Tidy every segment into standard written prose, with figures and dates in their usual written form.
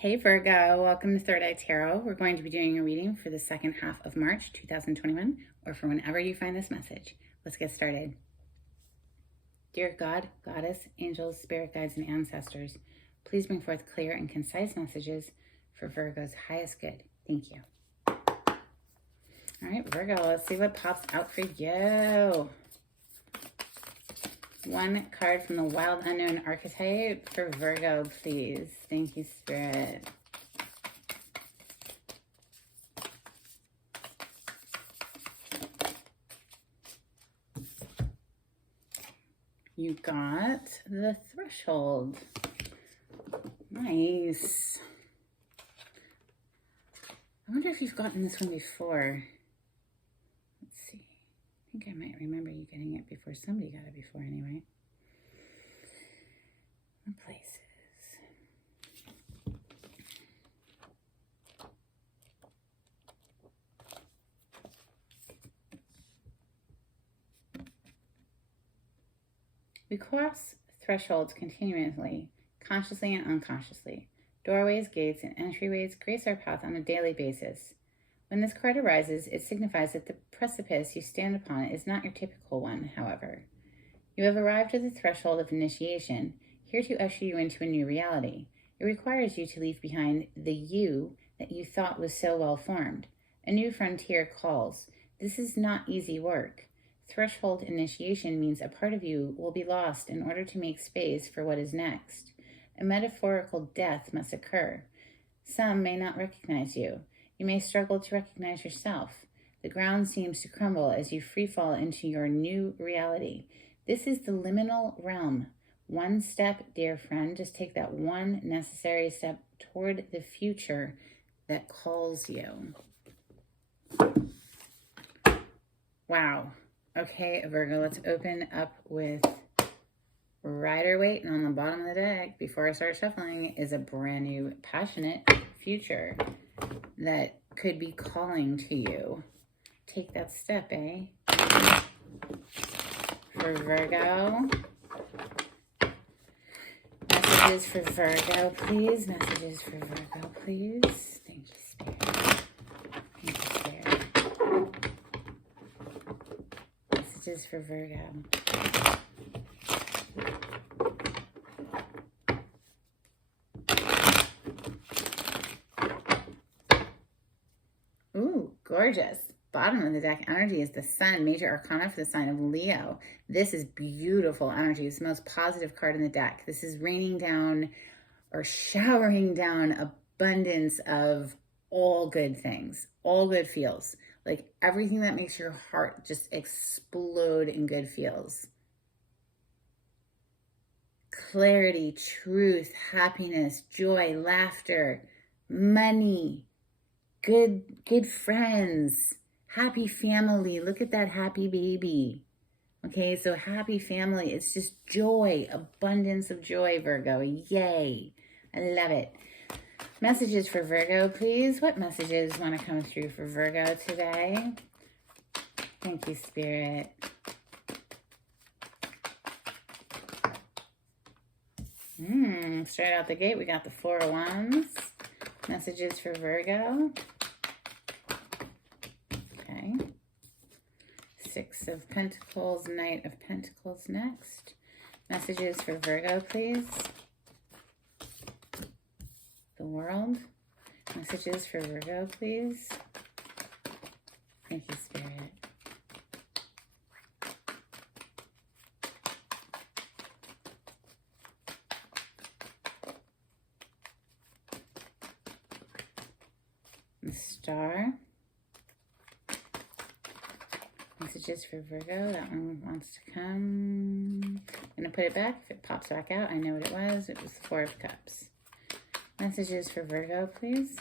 Hey Virgo, welcome to Third Eye Tarot. We're going to be doing a reading for the second half of March 2021, or for whenever you find this message. Let's get started. Dear God, Goddess, angels, spirit guides, and ancestors, please bring forth clear and concise messages for Virgo's highest good. Thank you. All right, Virgo, let's see what pops out for you. One card from the Wild Unknown archetype for Virgo, please. Thank you, Spirit. You got the Threshold. Nice. I wonder if you've gotten this one before. Let's see. I think I might remember you getting it before. Somebody got it before anyway. What places? We cross thresholds continuously, consciously and unconsciously. Doorways, gates, and entryways grace our path on a daily basis. When this card arises, it signifies that the precipice you stand upon is not your typical one, however. You have arrived at the threshold of initiation, here to usher you into a new reality. It requires you to leave behind the you that you thought was so well formed. A new frontier calls. This is not easy work. Threshold initiation means a part of you will be lost in order to make space for what is next. A metaphorical death must occur. Some may not recognize you. You may struggle to recognize yourself. The ground seems to crumble as you free fall into your new reality. This is the liminal realm. One step, dear friend, just take that one necessary step toward the future that calls you. Wow. Okay, Virgo, let's open up with Rider-Waite. And on the bottom of the deck, before I start shuffling, is a brand new passionate future that could be calling to you. Take that step, eh? For Virgo. Messages for Virgo, please. Messages for Virgo, please. Thank you, Spirit. Thank you, Spirit. Messages for Virgo. Ooh, gorgeous. Bottom of the deck energy is the Sun, major arcana for the sign of Leo. This is beautiful energy. It's the most positive card in the deck. This is raining down or showering down abundance of all good things, all good feels. Like everything that makes your heart just explode in good feels. Clarity, truth, happiness, joy, laughter, money, good friends, happy family. Look at that happy baby. Okay, so happy family. It's just joy, abundance of joy, Virgo. Yay. I love it. Messages for Virgo, please. What messages want to come through for Virgo today? Thank you, Spirit. Straight out the gate, we got the Four of Wands. Messages for Virgo. Okay. Six of Pentacles, Knight of Pentacles next. Messages for Virgo, please. The World. Messages for Virgo, please. Thank you, Spirit. The Star. Messages for Virgo. That one wants to come. I'm going to put it back. If it pops back out, I know what it was. It was the Four of Cups. Messages for Virgo, please.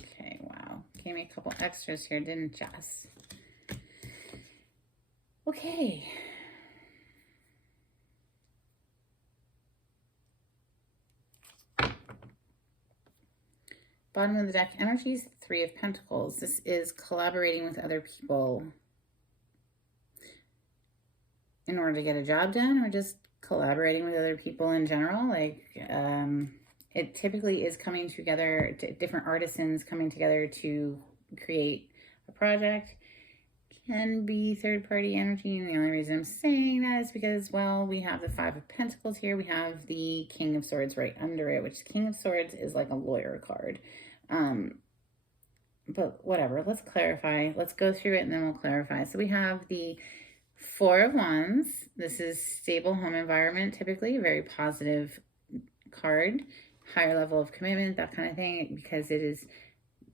Okay, wow. Gave me a couple extras here, didn't Jess? Okay. Bottom of the deck energies, Three of Pentacles. This is collaborating with other people. in order to get a job done, or just collaborating with other people in general. Like, it typically is coming together, different artisans coming together to create a project. Can be third-party energy, and the only reason I'm saying that is because, well, we have the Five of Pentacles here. We have the King of Swords right under it, which King of Swords is like a lawyer card. But whatever, let's clarify. Let's go through it and then we'll clarify. So we have the Four of Wands. This is stable home environment, typically a very positive card, higher level of commitment, that kind of thing, because it is,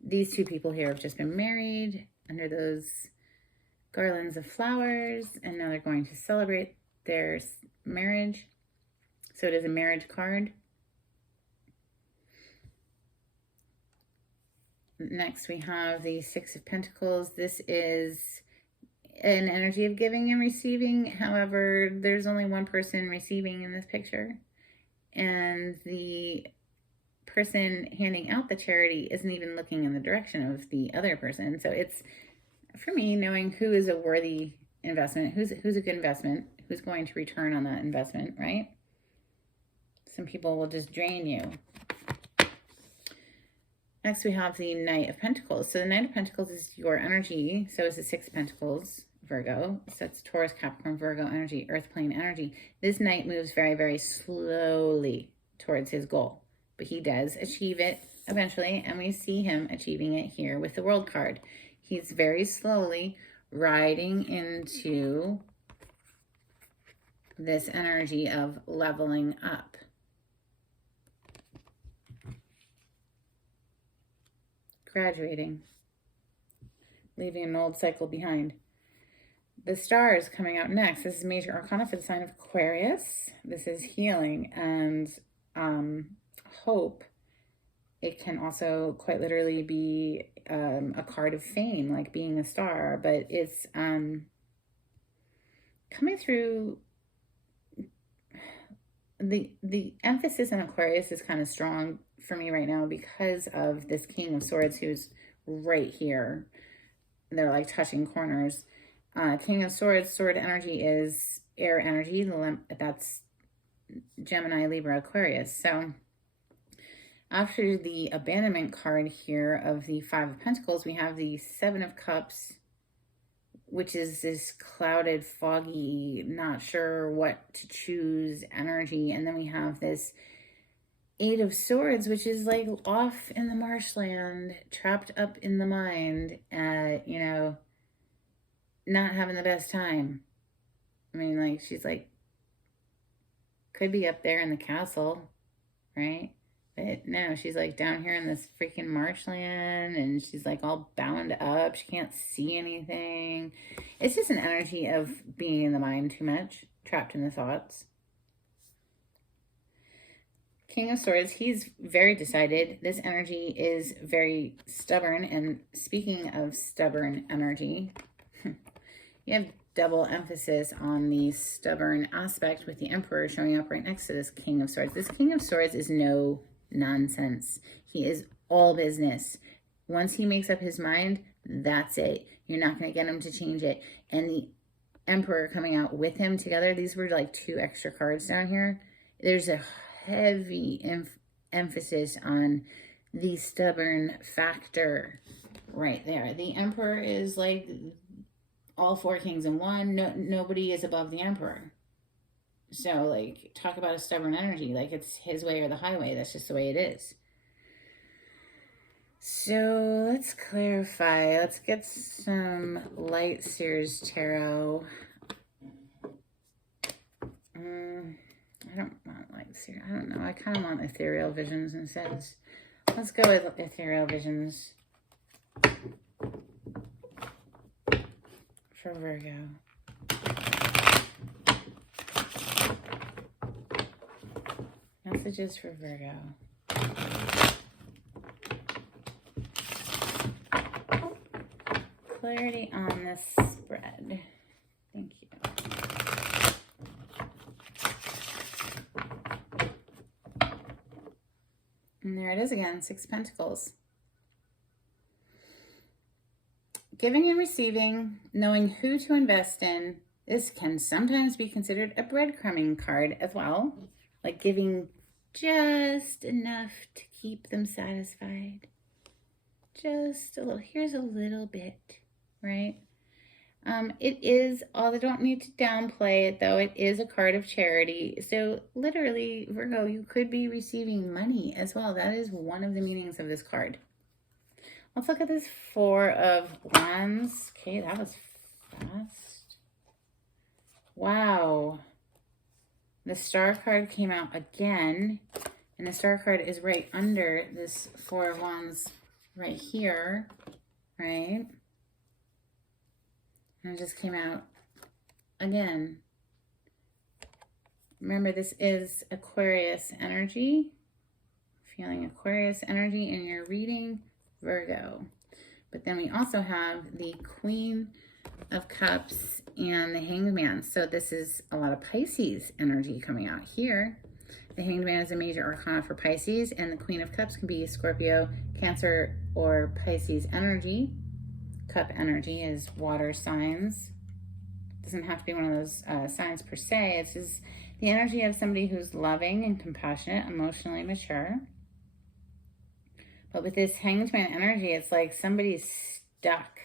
these two people here have just been married under those garlands of flowers, and now they're going to celebrate their marriage. So it is a marriage card. Next, we have the Six of Pentacles. This is an energy of giving and receiving. However, there's only one person receiving in this picture, and the person handing out the charity isn't even looking in the direction of the other person. So it's, for me, knowing who is a worthy investment, who's a good investment, who's going to return on that investment, right? Some people will just drain you. Next, we have the Knight of Pentacles. So the Knight of Pentacles is your energy. So is the Six of Pentacles, Virgo. So it's Taurus, Capricorn, Virgo energy, Earth plane energy. This Knight moves very, very slowly towards his goal, but he does achieve it eventually, and we see him achieving it here with the World card. He's very slowly riding into this energy of leveling up. Graduating, leaving an old cycle behind. The Star is coming out next. This is major arcana for the sign of Aquarius. This is healing and hope. It can also quite literally be a card of fame, like being a star, but it's coming through. The emphasis on Aquarius is kind of strong for me right now because of this King of Swords who's right here. They're like touching corners. King of Swords, sword energy is air energy. That's Gemini, Libra, Aquarius. So after the abandonment card here of the Five of Pentacles, we have the Seven of Cups, which is this clouded, foggy, not sure what to choose energy. And then we have this Eight of Swords, which is like off in the marshland, trapped up in the mind, you know, not having the best time. I mean, like, she's like, could be up there in the castle, right? But no, she's like down here in this freaking marshland, and she's like all bound up. She can't see anything. It's just an energy of being in the mind too much, trapped in the thoughts. King of Swords, he's very decided. This energy is very stubborn. And speaking of stubborn energy, you have double emphasis on the stubborn aspect with the Emperor showing up right next to this King of Swords. This King of Swords is no nonsense. He is all business. Once he makes up his mind, that's it. You're not going to get him to change it. And the Emperor coming out with him together, these were like two extra cards down here. There's a heavy emphasis on the stubborn factor right there. The Emperor is like all four kings in one. Nobody is above the Emperor. So, like, talk about a stubborn energy. Like, it's his way or the highway. That's just the way it is. So, let's clarify. Let's get some Light Seers Tarot. I don't want Light Seers. I don't know. I kind of want Ethereal Visions instead. Let's go with Ethereal Visions for Virgo. Messages for Virgo. Clarity on this spread. Thank you. And there it is again, Six Pentacles. Giving and receiving, knowing who to invest in, This can sometimes be considered a breadcrumbing card as well, like giving just enough to keep them satisfied. Just a little, here's a little bit, right? It is, although I don't need to downplay it though, it is a card of charity. So literally, Virgo, you could be receiving money as well. That is one of the meanings of this card. Let's look at this Four of Wands. Okay, that was fast. Wow. The Star card came out again. And the Star card is right under this Four of Wands right here, right? And it just came out again. Remember, this is Aquarius energy. Feeling Aquarius energy in your reading, Virgo. But then we also have the Queen of Cups and the Hanged Man. So this is a lot of Pisces energy coming out here. The Hanged Man is a major arcana for Pisces, and the Queen of Cups can be Scorpio, Cancer, or Pisces energy. Cup energy is water signs. Doesn't have to be one of those signs per se. It's just the energy of somebody who's loving and compassionate, emotionally mature. But with this Hanged Man energy, it's like somebody's stuck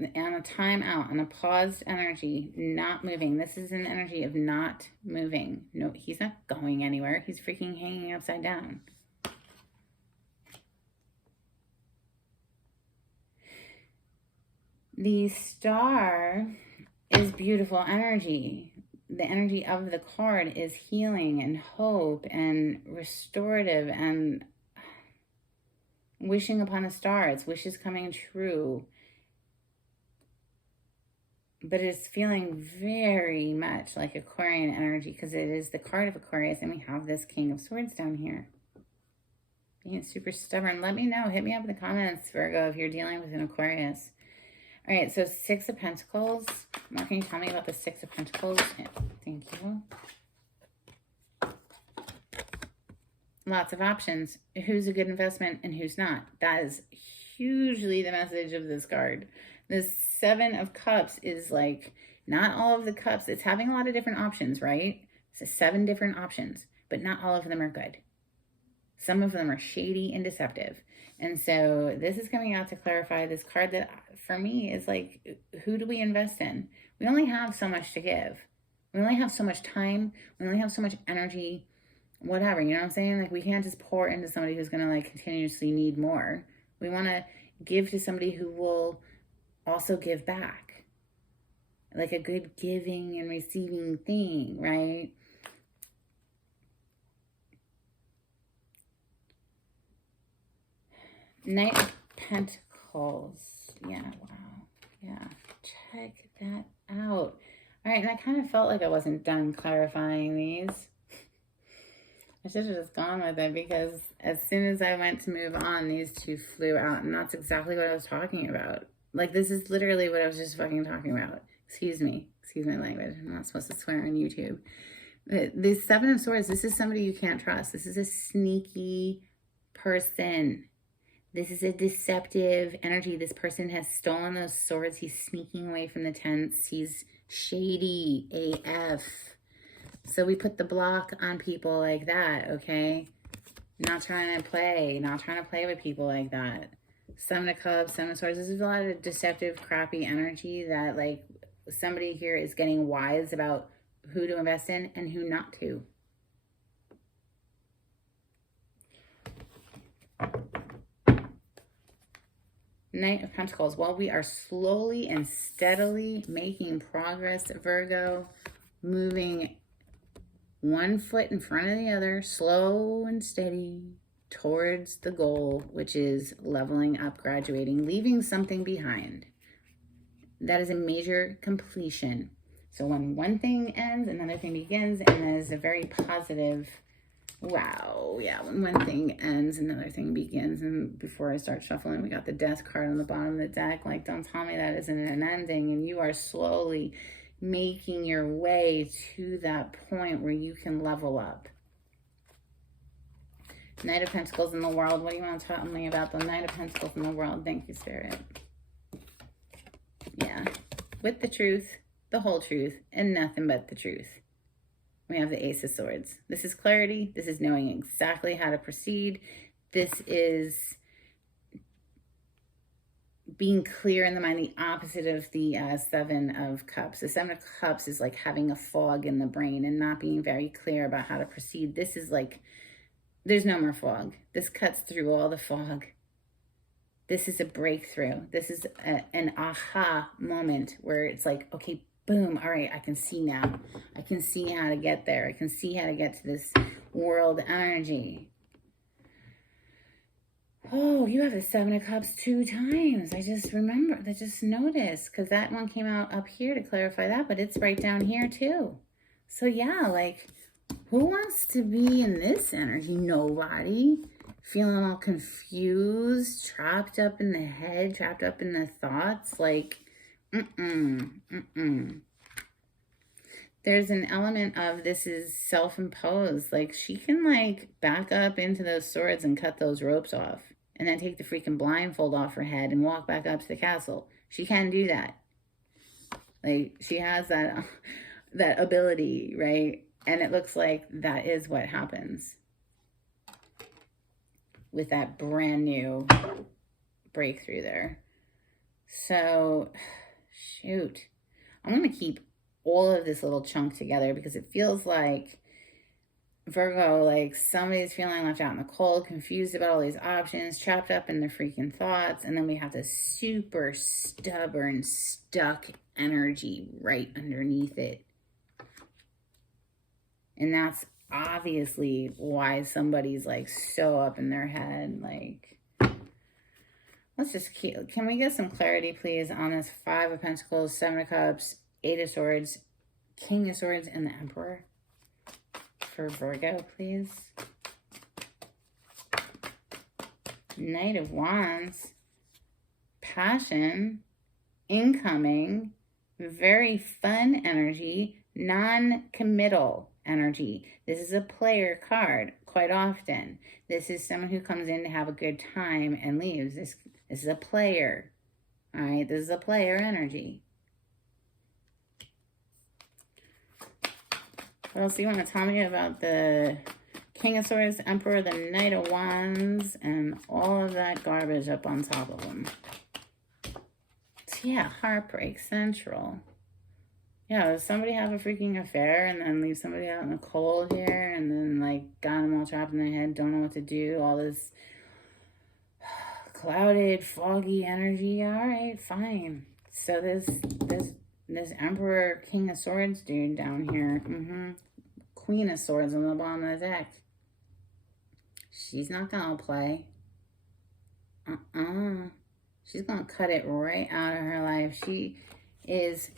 on a timeout, on a paused energy, not moving. This is an energy of not moving. No, he's not going anywhere. He's freaking hanging upside down. The Star is beautiful energy. The energy of the card is healing and hope and restorative and wishing upon a star. It's wishes coming true. But it's feeling very much like Aquarian energy because it is the card of Aquarius, and we have this King of Swords down here. Being super stubborn. Let me know. Hit me up in the comments, Virgo, if you're dealing with an Aquarius. All right, so Six of Pentacles. What can you tell me about the Six of Pentacles? Thank you. Lots of options. Who's a good investment and who's not? That is hugely the message of this card. This Seven of Cups is like, not all of the cups. It's having a lot of different options, right? It's 7 different options, but not all of them are good. Some of them are shady and deceptive. And so this is coming out to clarify this card that for me is like, who do we invest in? We only have so much to give. We only have so much time. We only have so much energy, whatever, you know what I'm saying? Like we can't just pour into somebody who's going to like continuously need more. We want to give to somebody who will also give back. Like a good giving and receiving thing, right? Knight of Pentacles. Yeah, wow. Yeah, check that out. All right, and I kind of felt like I wasn't done clarifying these. I should have just gone with it because as soon as I went to move on, these two flew out, and that's exactly what I was talking about. Like, this is literally what I was just fucking talking about. Excuse me. Excuse my language. I'm not supposed to swear on YouTube. The Seven of Swords, this is somebody you can't trust. This is a sneaky person. This is a deceptive energy. This person has stolen those swords. He's sneaking away from the tents. He's shady AF. So we put the block on people like that, okay? Not trying to play with people like that. Seven of Cups, Seven of Swords. This is a lot of deceptive, crappy energy that like somebody here is getting wise about who to invest in and who not to. Knight of Pentacles. Well, we are slowly and steadily making progress, Virgo, moving one foot in front of the other, slow and steady towards the goal, which is leveling up, graduating, leaving something behind. That is a major completion. So when one thing ends, another thing begins, and that is a very positive. Wow, yeah, when one thing ends, another thing begins. And before I start shuffling, we got the Death card on the bottom of the deck. Like, don't tell me that isn't an ending, and you are slowly making your way to that point where you can level up. Knight of Pentacles in the world. What do you want to tell me about the Knight of Pentacles in the world? Thank you, Spirit. Yeah. With the truth, the whole truth, and nothing but the truth. We have the Ace of Swords. This is clarity. This is knowing exactly how to proceed. This is being clear in the mind, the opposite of the Seven of Cups. The Seven of Cups is like having a fog in the brain and not being very clear about how to proceed. This is like, there's no more fog. This cuts through all the fog. This is a breakthrough. This is an aha moment where it's like, okay, boom, all right, I can see now. I can see how to get there. I can see how to get to this world energy. Oh, you have the Seven of Cups 2 times. I just noticed, because that one came out up here to clarify that, but it's right down here too. So yeah, like, who wants to be in this energy? Nobody. Feeling all confused, trapped up in the head, trapped up in the thoughts, like, There's an element of this is self-imposed. Like, she can, like, back up into those swords and cut those ropes off. And then take the freaking blindfold off her head and walk back up to the castle. She can do that. Like, she has that ability, right? And it looks like that is what happens with that brand new breakthrough there. So, shoot. I'm going to keep all of this little chunk together because it feels like Virgo, like somebody's feeling left out in the cold, confused about all these options, trapped up in their freaking thoughts. And then we have this super stubborn, stuck energy right underneath it. And that's obviously why somebody's like so up in their head. Like, let's just keep, can we get some clarity, please, on this Five of Pentacles, Seven of Cups, Eight of Swords, King of Swords, and the Emperor? For Virgo, please. Knight of Wands, passion, incoming, very fun energy, non-committal energy. This is a player card quite often. This is someone who comes in to have a good time and leaves. This is a player. All right, this is a player energy. What else do you want to tell me about the King of Swords, Emperor, the Knight of Wands, and all of that garbage up on top of them? So yeah, heartbreak central. Yeah, does somebody have a freaking affair and then leave somebody out in the cold here and then like got them all trapped in their head, don't know what to do, all this clouded, foggy energy? All right, fine. So this Emperor, King of Swords dude down here, Queen of Swords on the bottom of the deck. She's not gonna play. She's gonna cut it right out of her life. She is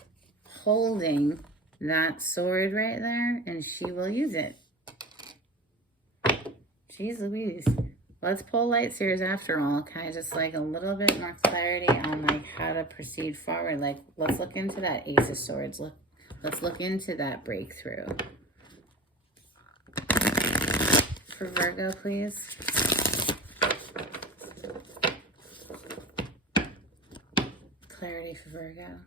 holding that sword right there, and she will use it. Jeez Louise. Let's pull light series after all. Okay, just like a little bit more clarity on like how to proceed forward. Like, let's look into that Ace of Swords. Let's look into that breakthrough. For Virgo, please. Clarity for Virgo.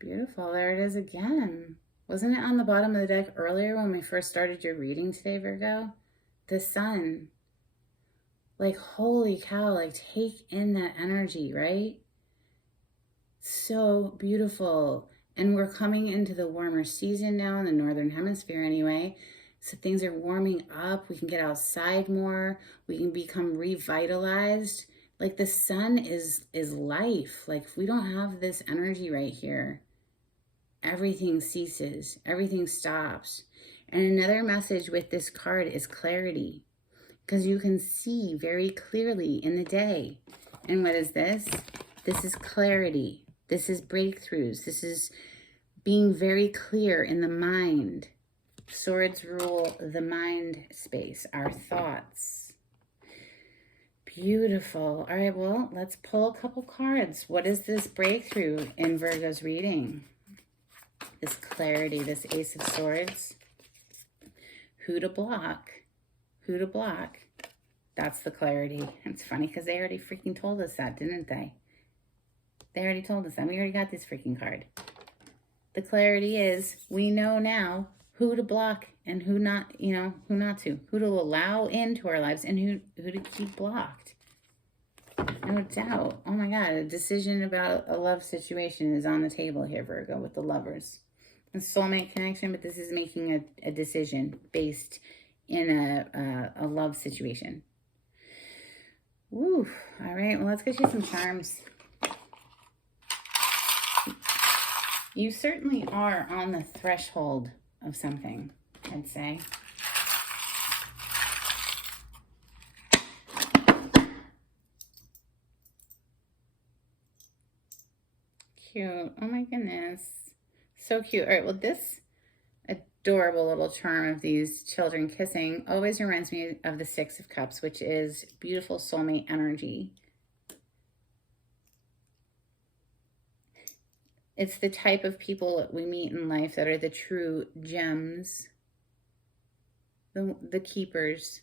Beautiful. There it is again. Wasn't it on the bottom of the deck earlier when we first started your reading today, Virgo? The sun. Like, holy cow, like, take in that energy, right? So beautiful. And we're coming into the warmer season now in the Northern Hemisphere anyway. So things are warming up. We can get outside more. We can become revitalized. Like, the sun is life. Like, if we don't have this energy right here, everything ceases. Everything stops. And another message with this card is clarity. Because you can see very clearly in the day. And what is this? This is clarity. This is breakthroughs. This is being very clear in the mind. Swords rule the mind space, our thoughts. Beautiful. All right, well, let's pull a couple cards. What is this breakthrough in Virgo's reading? this clarity, this Ace of Swords. Who to block? Who to block? That's the clarity. It's funny because they already freaking told us that, didn't they? They already told us that. We already got this freaking card. The clarity is we know now who to block and who not, who not to. Who to allow into our lives and who to keep blocked. No doubt. Oh my God, a decision about a love situation is on the table here, Virgo, with the lovers. A soulmate connection, but this is making a decision based in a love situation. Woo. All right, well, let's get you some charms. You certainly are on the threshold of something, I'd say. Cute. Oh my goodness. So cute. All right, well, this adorable little charm of these children kissing always reminds me of the Six of Cups, which is beautiful soulmate energy. It's the type of people that we meet in life that are the true gems, the keepers,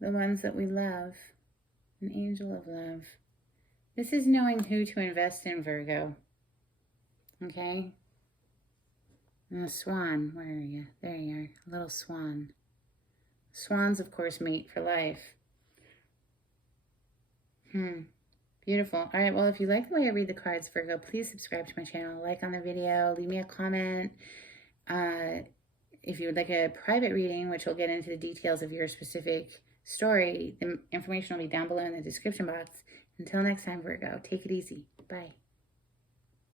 the ones that we love, an angel of love. This is knowing who to invest in, Virgo, okay? And the swan, where are you? There you are, a little swan. Swans, of course, mate for life. Beautiful. All right, well, if you like the way I read the cards, Virgo, please subscribe to my channel, like on the video, leave me a comment. If you would like a private reading, which will get into the details of your specific story, the information will be down below in the description box. Until next time, Virgo, take it easy. Bye.